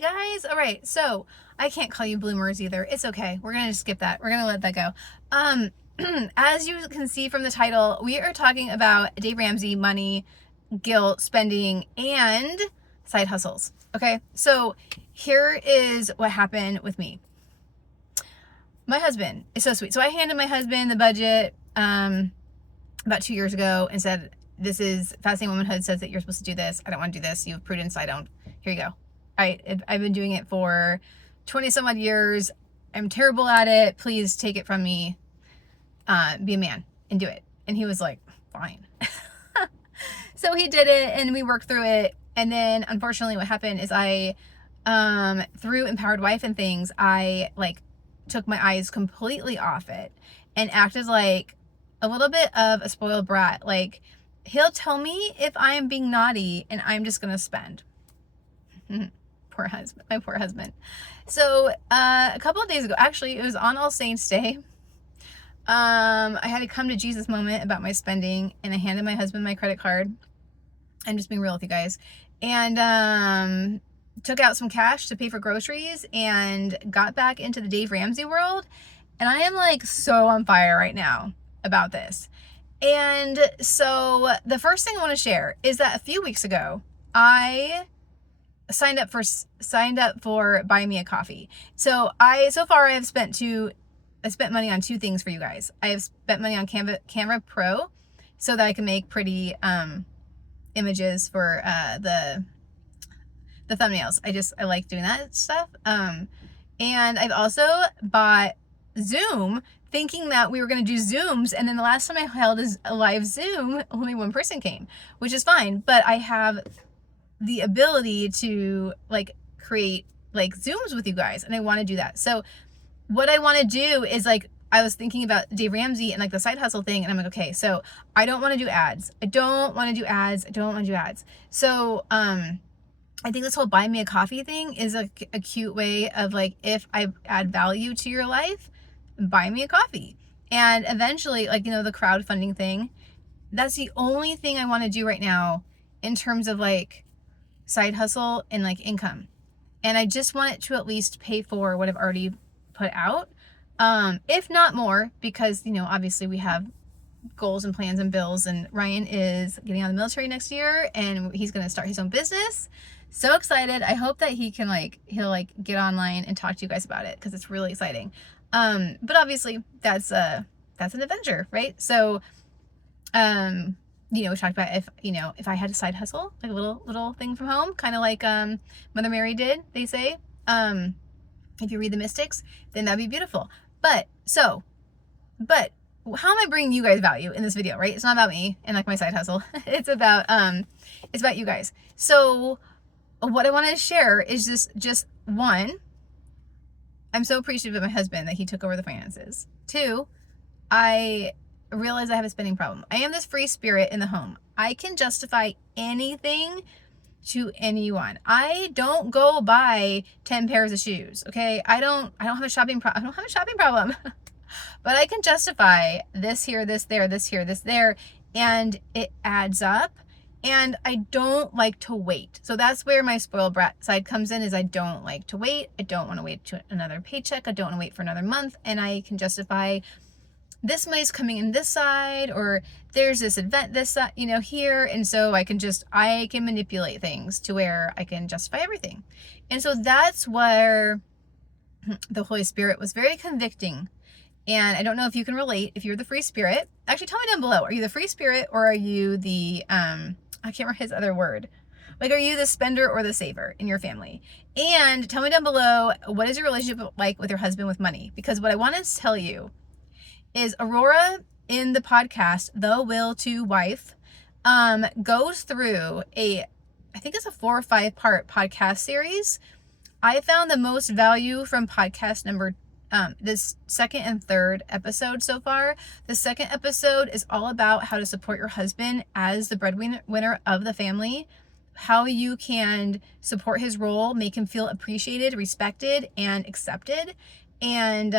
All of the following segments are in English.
guys. All right, so I can't call you bloomers either. It's okay. We're gonna skip that. We're gonna let that go. As you can see from the title, we are talking about Dave Ramsey, money, guilt, spending, and side hustles. Okay, so here is what happened with me. My husband is so sweet. So I handed my husband the budget about 2 years ago and said, this is Fascinating Womanhood says that you're supposed to do this. I don't want to do this. You have prudence. I don't. Here you go. I've been doing it for 20 some odd years. I'm terrible at it. Please take it from me. Be a man and do it. And he was like, fine. So he did it and we worked through it. And then unfortunately what happened is I, through Empowered Wife and things, I like took my eyes completely off it and acted like a little bit of a spoiled brat. Like, he'll tell me if I am being naughty and I'm just going to spend. Poor husband, my poor husband. So, a couple of days ago, actually, it was on All Saints Day. I had a come to Jesus moment about my spending and I handed my husband my credit card. I'm just being real with you guys. And, took out some cash to pay for groceries and got back into the Dave Ramsey world. And I am like so on fire right now about this. And so the first thing I want to share is that a few weeks ago, I signed up for Buy Me a Coffee. So far I have spent money on two things for you guys. I have spent money on Canva Pro so that I can make pretty images for the thumbnails. I like doing that stuff. And I've also bought Zoom, thinking that we were going to do Zooms, and then the last time I held a live Zoom, only one person came, which is fine, but I have the ability to like create like Zooms with you guys, and I want to do that. So what I want to do is like, I was thinking about Dave Ramsey and like the side hustle thing, and I'm like, okay, so I don't want to do ads. So, I think this whole buy me a coffee thing is a cute way of like, if I add value to your life, buy me a coffee. And eventually, like, you know, the crowdfunding thing, that's the only thing I want to do right now in terms of like side hustle and like income. And I just want it to at least pay for what I've already put out. If not more, because, you know, obviously we have goals and plans and bills, and Ryan is getting out of the military next year and he's going to start his own business. So excited. I hope that he'll get online and talk to you guys about it, because it's really exciting. But obviously that's an adventure, right? So, you know, we talked about if I had a side hustle, like a little thing from home, kind of like, Mother Mary did, they say, if you read the Mystics, then that'd be beautiful. But how am I bringing you guys value in this video, right? It's not about me and like my side hustle. It's about you guys. So what I want to share is just one, I'm so appreciative of my husband that he took over the finances. Two, I realize I have a spending problem. I am this free spirit in the home. I can justify anything to anyone. I don't go buy 10 pairs of shoes. Okay. I don't have a shopping problem, but I can justify this here, this there, this here, this there, and it adds up. And I don't like to wait. So that's where my spoiled brat side comes in, is I don't like to wait. I don't want to wait to another paycheck. I don't want to wait for another month. And I can justify this money's coming in this side, or there's this event this side, you know, here. And so I can manipulate things to where I can justify everything. And so that's where the Holy Spirit was very convicting. And I don't know if you can relate, if you're the free spirit. Actually, tell me down below. Are you the free spirit, or are you the, I can't remember his other word. Like, are you the spender or the saver in your family? And tell me down below, what is your relationship like with your husband with money? Because what I want to tell you is Aurora in the podcast, The Will to Wife, goes through I think it's a 4 or 5 part podcast series. I found the most value from podcast number this second and third episode so far. The second episode is all about how to support your husband as the breadwinner of the family, how you can support his role, make him feel appreciated, respected, and accepted, and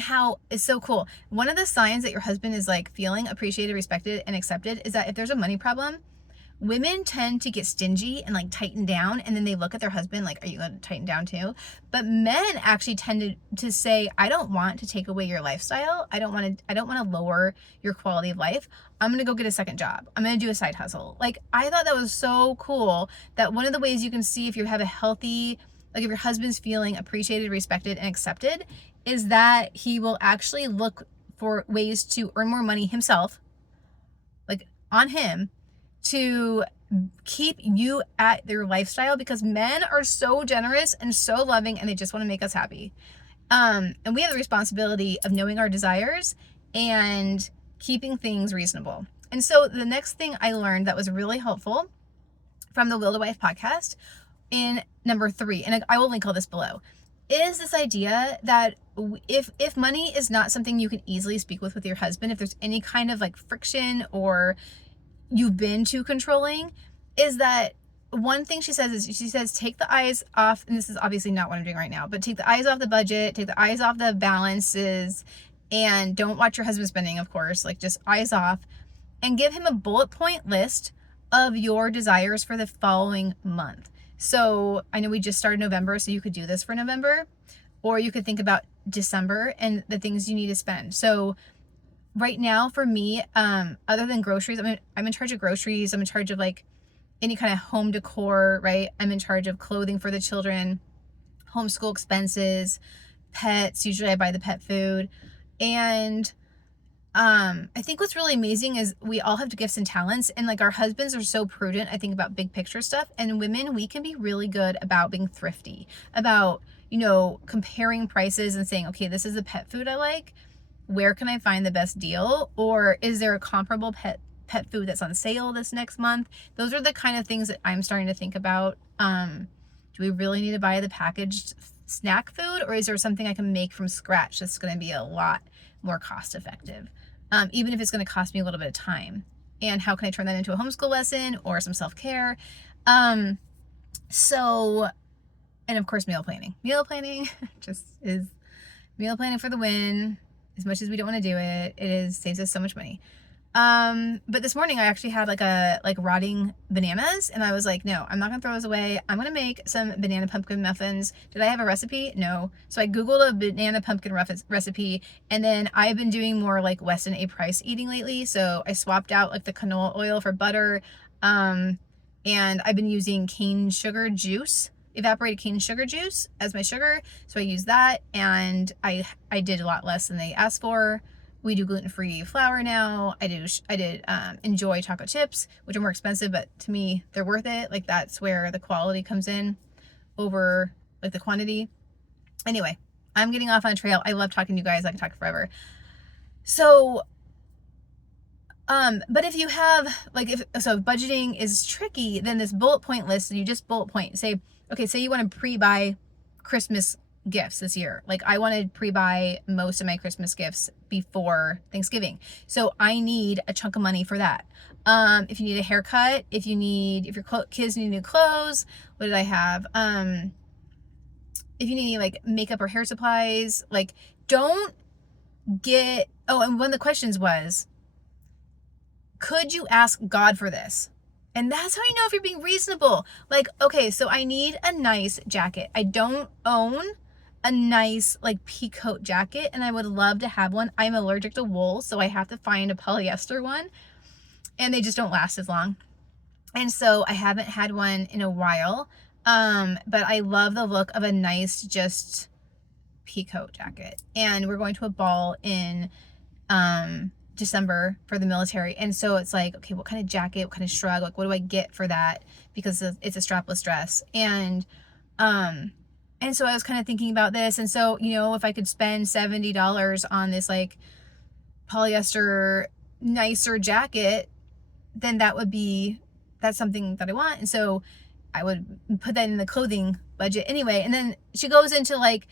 how it's so cool. One of the signs that your husband is like feeling appreciated, respected, and accepted is that if there's a money problem, Women tend to get stingy and like tighten down, and then they look at their husband like, are you going to tighten down too? But men actually tend to say, I don't want to take away your lifestyle. I don't want to lower your quality of life. I'm going to go get a second job. I'm going to do a side hustle. Like, I thought that was so cool, that one of the ways you can see if you have a healthy, like if your husband's feeling appreciated, respected, and accepted, is that he will actually look for ways to earn more money himself, like on him, to keep you at their lifestyle, because men are so generous and so loving, and they just want to make us happy. And we have the responsibility of knowing our desires and keeping things reasonable. And so the next thing I learned that was really helpful from the Will to Wife podcast in number 3, and I will link all this below, is this idea that if money is not something you can easily speak with your husband, if there's any kind of like friction or you've been too controlling, is that one thing she says, take the eyes off, and this is obviously not what I'm doing right now, but take the eyes off the budget, take the eyes off the balances, and don't watch your husband spending, of course, like just eyes off, and give him a bullet point list of your desires for the following month. So I know we just started November, so you could do this for November, or you could think about December and the things you need to spend. So right now for me, other than groceries, I'm in charge of groceries. I'm in charge of like any kind of home decor, right? I'm in charge of clothing for the children, homeschool expenses, pets. Usually I buy the pet food. And I think what's really amazing is we all have gifts and talents, and like our husbands are so prudent, I think, about big picture stuff. And women, we can be really good about being thrifty, about, comparing prices and saying, okay, this is the pet food I like. Where can I find the best deal? Or is there a comparable pet food that's on sale this next month? Those are the kind of things that I'm starting to think about. Do we really need to buy the packaged snack food, or is there something I can make from scratch that's going to be a lot more cost effective, even if it's going to cost me a little bit of time? And how can I turn that into a homeschool lesson or some self-care? And of course, meal planning just is meal planning for the win. As much as we don't want to do it, saves us so much money. But this morning I actually had like rotting bananas, and I was like, no, I'm not gonna throw those away. I'm gonna make some banana pumpkin muffins. Did I have a recipe? No. So I Googled a banana pumpkin recipe, and then I've been doing more like Weston A. Price eating lately. So I swapped out like the canola oil for butter. And I've been using cane sugar juice, evaporated cane sugar juice as my sugar. So I use that, and I did a lot less than they asked for. We do gluten-free flour now. I did enjoy chocolate chips, which are more expensive, but to me, they're worth it. Like, that's where the quality comes in over like the quantity. Anyway, I'm getting off on a trail. I love talking to you guys. I can talk forever. So, but if you have if budgeting is tricky, then this bullet point list, you just bullet point, say you want to pre-buy Christmas gifts this year. Like, I want to pre-buy most of my Christmas gifts before Thanksgiving. So I need a chunk of money for that. If you need a haircut, if your kids need new clothes, what did I have? If you need like makeup or hair supplies, like don't get, and one of the questions was, could you ask God for this? And that's how you know if you're being reasonable. Like, okay, so I need a nice jacket. I don't own a nice like peacoat jacket, and I would love to have one. I'm allergic to wool, so I have to find a polyester one, and they just don't last as long. And so I haven't had one in a while. But I love the look of a nice just peacoat jacket. And we're going to a ball in December for the military, and so it's like, okay, what kind of jacket, what kind of shrug, like what do I get for that, because it's a strapless dress. And so I was kind of thinking about this, and so if I could spend $70 on this like polyester nicer jacket, then that's something that I want. And so I would put that in the clothing budget anyway. And then she goes into like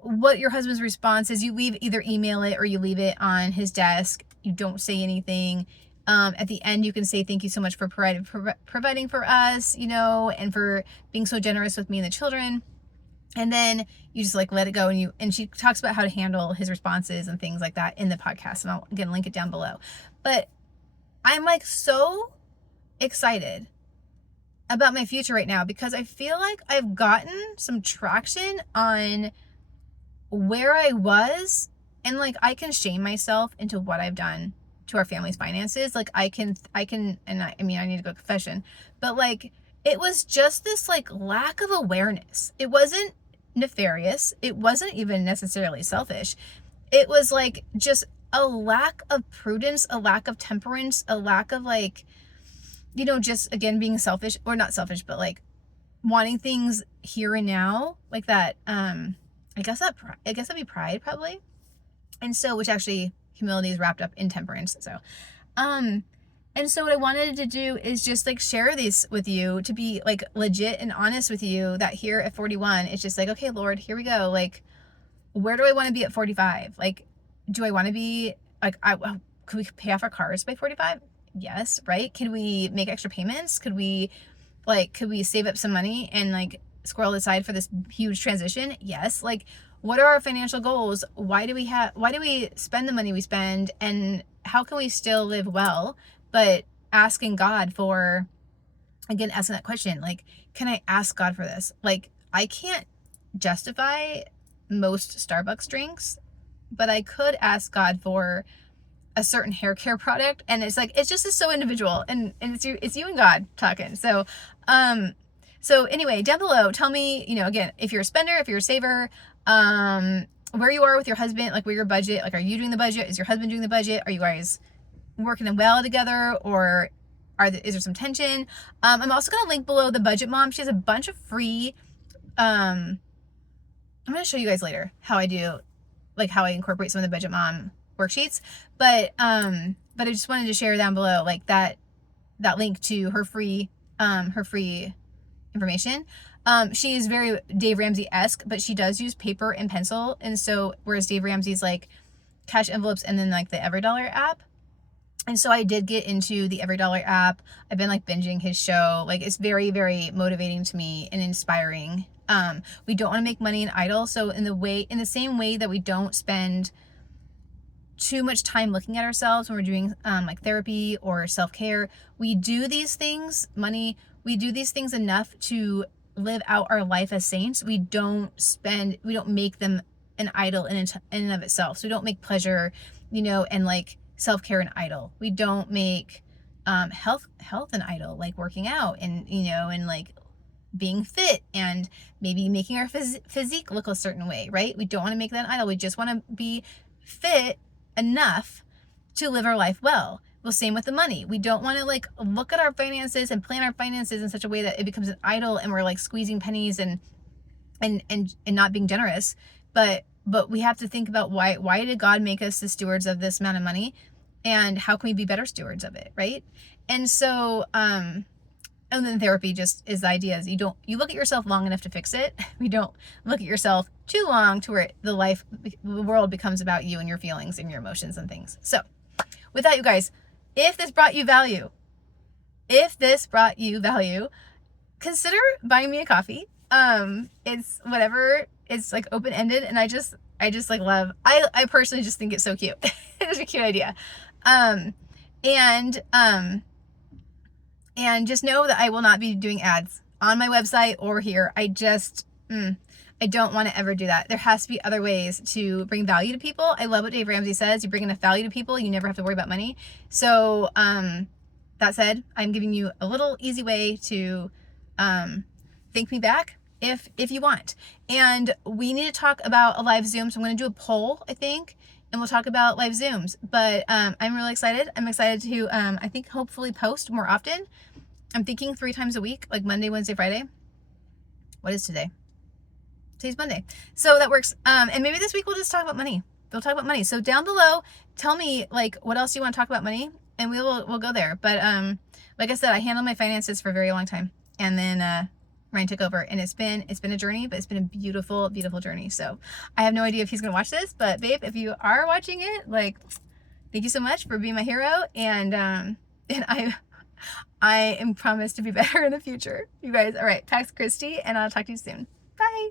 what your husband's response is. You either email it or you leave it on his desk. You don't say anything. At the end, you can say, thank you so much for providing for us, and for being so generous with me and the children. And then you just like let it go. And she talks about how to handle his responses and things like that in the podcast. And I'll again link it down below. But I'm like so excited about my future right now because I feel like I've gotten some traction on where I was, and like I can shame myself into what I've done to our family's finances. Like I can, and I mean, I need to go to confession, but like it was just this like lack of awareness. It wasn't nefarious. It wasn't even necessarily selfish. It was like just a lack of prudence, a lack of temperance, a lack of like, you know, just again being selfish, or not selfish, but like wanting things here and now, like that. I guess that'd be pride probably. And so, which actually humility is wrapped up in temperance. So, and so what I wanted to do is just like share these with you, to be like legit and honest with you, that here at 41, it's just like, okay, Lord, here we go. Like, where do I want to be at 45? Like, do I want to be like, could we pay off our cars by 45? Yes. Right. Can we make extra payments? Could we save up some money and like squirrel aside for this huge transition? Yes. Like, what are our financial goals? Why do we spend the money we spend? And how can we still live well? But asking God for, again, asking that question, like, can I ask God for this? Like, I can't justify most Starbucks drinks, but I could ask God for a certain hair care product. And it's like, it's just is so individual, and it's you and God talking. So, so anyway, down below, tell me, you know, again, if you're a spender, if you're a saver, where you are with your husband, like where your budget, like, are you doing the budget? Is your husband doing the budget? Are you guys working well together, or is there some tension? I'm also going to link below the Budget Mom. She has a bunch of free, I'm going to show you guys later how I do, like how I incorporate some of the Budget Mom worksheets, but I just wanted to share down below, like that link to her free information. She is very Dave Ramsey-esque, but she does use paper and pencil. And so, whereas Dave Ramsey's like cash envelopes and then like the EveryDollar app. And so I did get into the EveryDollar app. I've been like binging his show. Like, it's very, very motivating to me and inspiring. We don't want to make money in idle. So in the same way that we don't spend too much time looking at ourselves when we're doing like therapy or self-care, we do these things, we do these things enough to live out our life as saints. We don't make them an idol in and of itself. So we don't make pleasure, you know, and like self-care an idol. We don't make health an idol, like working out and, you know, and like being fit and maybe making our physique look a certain way, right? We don't want to make that an idol. We just want to be fit enough to live our life well. Well, same with the money. We don't want to like look at our finances and plan our finances in such a way that it becomes an idol and we're like squeezing pennies and not being generous. But we have to think about why did God make us the stewards of this amount of money, and how can we be better stewards of it, right? And so and then therapy just is the idea is you look at yourself long enough to fix it. We don't look at yourself too long to where the world becomes about you and your feelings and your emotions and things. So with that, you guys, if this brought you value, consider buying me a coffee. It's whatever, it's like open-ended, and I just like love, I personally just think it's so cute. It's a cute idea. And just know that I will not be doing ads on my website or here. I don't want to ever do that. There has to be other ways to bring value to people. I love what Dave Ramsey says. You bring enough value to people, you never have to worry about money. So, that said, I'm giving you a little easy way to, thank me back if you want. And we need to talk about a live Zoom. So I'm going to do a poll, I think, and we'll talk about live Zooms. But I'm really excited. I'm excited to, I think, hopefully post more often. I'm thinking 3 times a week, like Monday, Wednesday, Friday. What is today? Today's Monday. So that works. And maybe this week we'll just talk about money. We'll talk about money. So down below, tell me like what else you want to talk about money, and we'll go there. But like I said, I handled my finances for a very long time, and then Ryan took over, and it's been a journey, but it's been a beautiful, beautiful journey. So I have no idea if he's gonna watch this, but babe, if you are watching it, like, thank you so much for being my hero, and I am promised to be better in the future, you guys. All right, Pax Christi, and I'll talk to you soon. Bye.